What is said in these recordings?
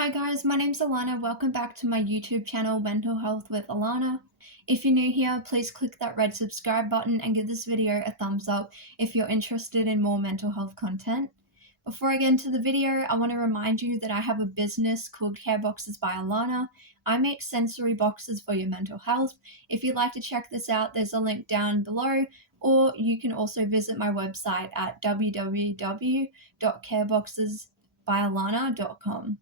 Hi guys, my name's Alana. Welcome back to my YouTube channel, Mental Health with Alana. If you're new here, please click that red subscribe button and give this video a thumbs up if you're interested in more mental health content. Before I get into the video, I want to remind you that I have a business called Care Boxes by Alana. I make sensory boxes for your mental health. If you'd like to check this out, there's a link down below, or you can also visit my website at www.careboxesbyalana.com.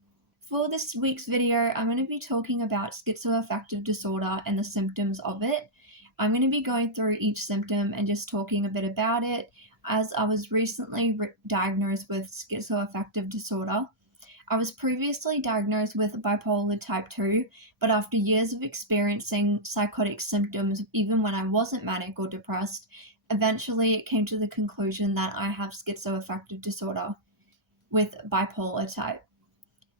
For this week's video, I'm going to be talking about schizoaffective disorder and the symptoms of it. I'm going to be going through each symptom and just talking a bit about it, as I was recently diagnosed with schizoaffective disorder. I was previously diagnosed with bipolar type 2, but after years of experiencing psychotic symptoms, even when I wasn't manic or depressed, eventually it came to the conclusion that I have schizoaffective disorder with bipolar type.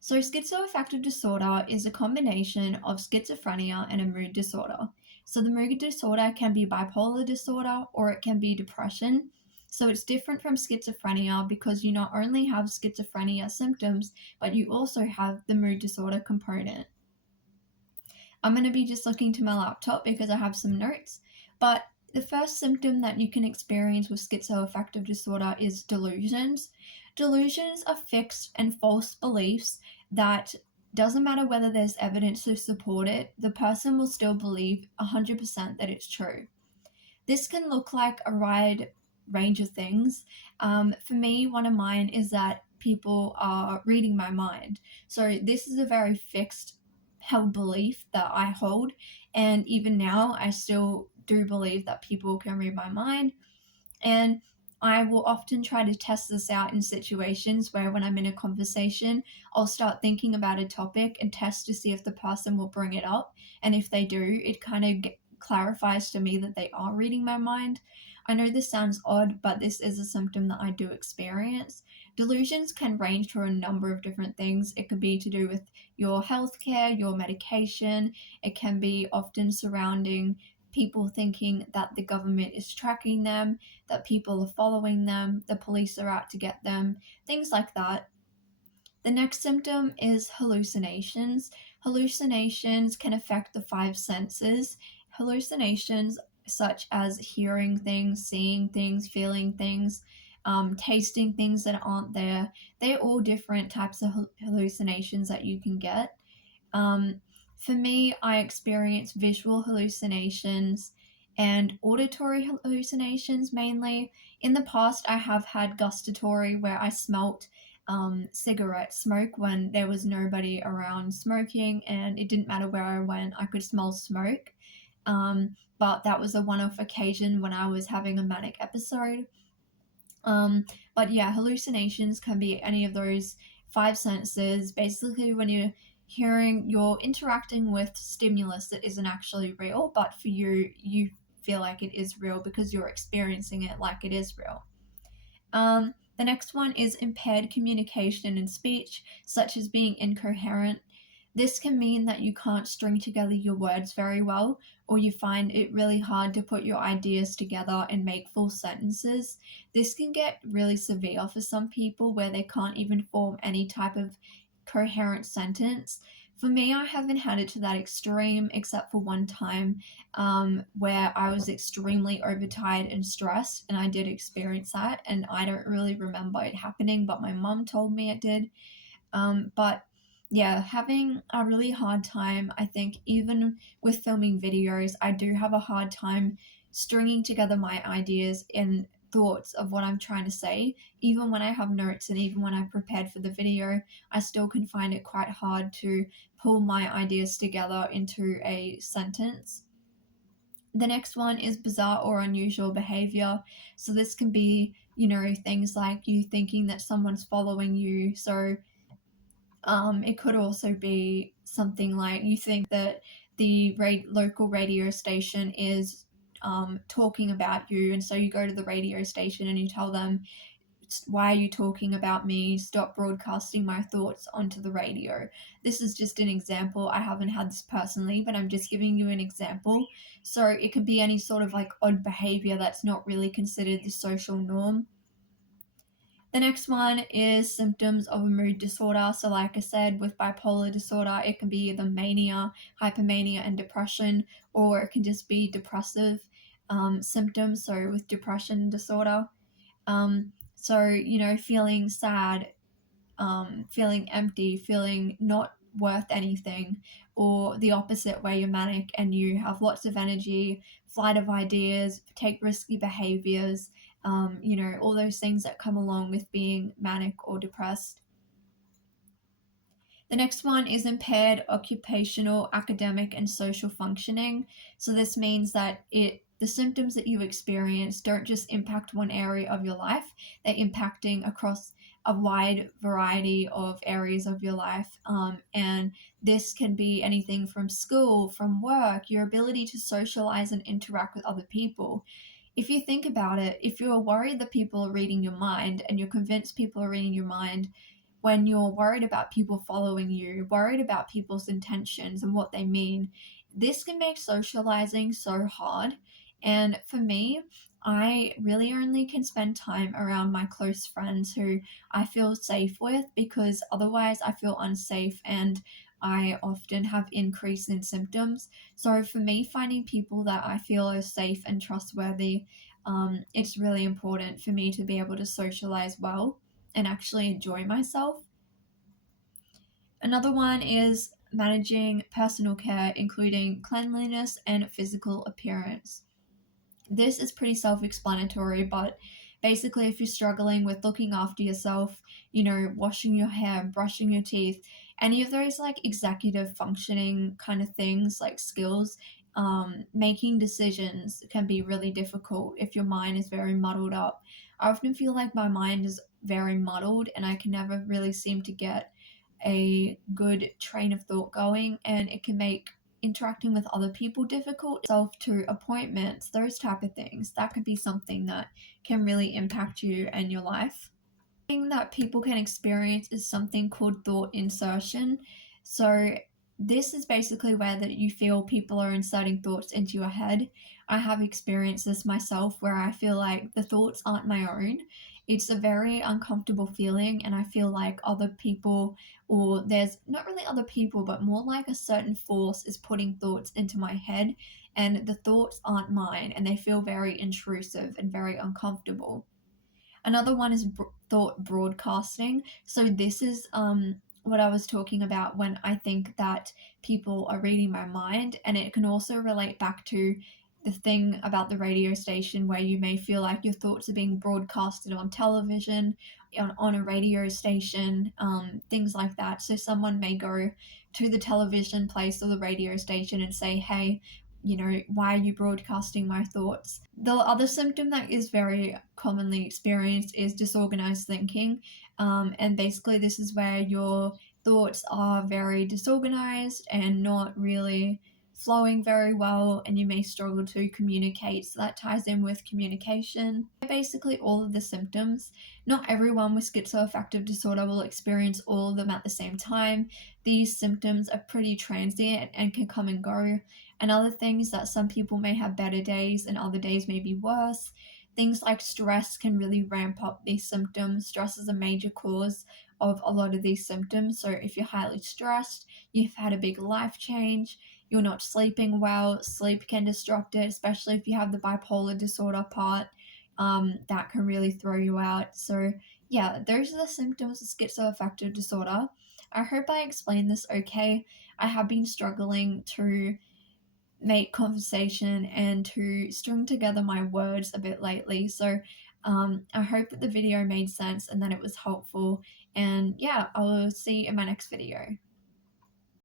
So schizoaffective disorder is a combination of schizophrenia and a mood disorder. So the mood disorder can be bipolar disorder or it can be depression. So it's different from schizophrenia because you not only have schizophrenia symptoms, but you also have the mood disorder component. I'm going to be just looking to my laptop because I have some notes, but the first symptom that you can experience with schizoaffective disorder is delusions. Delusions are fixed and false beliefs that doesn't matter whether there's evidence to support it, the person will still believe 100% that it's true. This can look like a wide range of things. For me, one of mine is that people are reading my mind. So this is a very fixed held belief that I hold, and even now I still do believe that people can read my mind, and I will often try to test this out in situations where when I'm in a conversation, I'll start thinking about a topic and test to see if the person will bring it up, and if they do, it kind of clarifies to me that they are reading my mind. I know this sounds odd, but this is a symptom that I do experience. Delusions can range to a number of different things. It could be to do with your healthcare, your medication. It can be often surrounding people thinking that the government is tracking them, that people are following them, the police are out to get them, things like that. The next symptom is hallucinations. Hallucinations can affect the five senses. Hallucinations such as hearing things, seeing things, feeling things, tasting things that aren't there. They're all different types of hallucinations that you can get. For me, I experience visual hallucinations and auditory hallucinations mainly. In the past, I have had gustatory where I smelt cigarette smoke when there was nobody around smoking, and it didn't matter where I went, I could smell smoke. But that was a one-off occasion when I was having a manic episode. But yeah, hallucinations can be any of those five senses. Basically, when you're interacting with stimulus that isn't actually real, but for you, you feel like it is real because you're experiencing it like it is real. The next one is impaired communication and speech, such as being incoherent. This can mean that you can't string together your words very well, or you find it really hard to put your ideas together and make full sentences. This can get really severe for some people where they can't even form any type of coherent sentence. For me, I haven't had it to that extreme except for one time where I was extremely overtired and stressed, and I did experience that, and I don't really remember it happening, but my mum told me it did. But yeah, having a really hard time, I think even with filming videos, I do have a hard time stringing together my ideas and thoughts of what I'm trying to say. Even when I have notes and even when I've prepared for the video, I still can find it quite hard to pull my ideas together into a sentence. The next one is bizarre or unusual behavior. So this can be, things like you thinking that someone's following you. So it could also be something like you think that the local radio station is talking about you, and so you go to the radio station and you tell them, why are you talking about me? Stop broadcasting my thoughts onto the radio. This is just an example. I haven't had this personally, but I'm just giving you an example. So it could be any sort of like odd behavior that's not really considered the social norm. The The next one is symptoms of a mood disorder. So like I said, with bipolar disorder, it can be either mania, hypomania, and depression, or it can just be depressive symptoms. So with depression disorder, feeling sad, feeling empty, feeling not worth anything, or the opposite where you're manic and you have lots of energy, flight of ideas, take risky behaviors, all those things that come along with being manic or depressed. The next one is impaired occupational, academic, and social functioning. So this means that the symptoms that you experience don't just impact one area of your life, they're impacting across a wide variety of areas of your life. And this can be anything from school, from work, your ability to socialize and interact with other people. If you think about it, if you're worried that people are reading your mind and you're convinced people are reading your mind, when you're worried about people following you, worried about people's intentions and what they mean, this can make socializing so hard. And for me, I really only can spend time around my close friends who I feel safe with, because otherwise I feel unsafe and I often have increase in symptoms. So for me, finding people that I feel are safe and trustworthy, it's really important for me to be able to socialize well and actually enjoy myself. Another one is managing personal care, including cleanliness and physical appearance. This is pretty self explanatory, but basically, if you're struggling with looking after yourself, washing your hair, brushing your teeth, any of those like executive functioning kind of things, like skills, making decisions can be really difficult if your mind is very muddled up. I often feel like my mind is very muddled and I can never really seem to get a good train of thought going, and it can make interacting with other people difficult, self to appointments, those type of things. That could be something that can really impact you and your life. Thing that people can experience is something called thought insertion. So this is basically where that you feel people are inserting thoughts into your head. I have experienced this myself where I feel like the thoughts aren't my own. It's a very uncomfortable feeling, and I feel like other people, or there's not really other people, but more like a certain force is putting thoughts into my head, and the thoughts aren't mine, and they feel very intrusive and very uncomfortable. Another one is thought broadcasting. So this is what I was talking about when I think that people are reading my mind, and it can also relate back to the thing about the radio station where you may feel like your thoughts are being broadcasted on television, on a radio station, things like that. So someone may go to the television place or the radio station and say, hey, why are you broadcasting my thoughts? The other symptom that is very commonly experienced is disorganized thinking. And basically, this is where your thoughts are very disorganized and not really flowing very well, and you may struggle to communicate. So that ties in with communication. Basically, all of the symptoms. Not everyone with schizoaffective disorder will experience all of them at the same time. These symptoms are pretty transient and can come and go. Another thing is that some people may have better days and other days may be worse. Things like stress can really ramp up these symptoms. Stress is a major cause of a lot of these symptoms. So if you're highly stressed, you've had a big life change, you're not sleeping well, sleep can disrupt it, especially if you have the bipolar disorder part. That can really throw you out. So yeah, those are the symptoms of schizoaffective disorder. I hope I explained this okay. I have been struggling to make conversation and to string together my words a bit lately. So I hope that the video made sense and that it was helpful. And yeah, I will see you in my next video.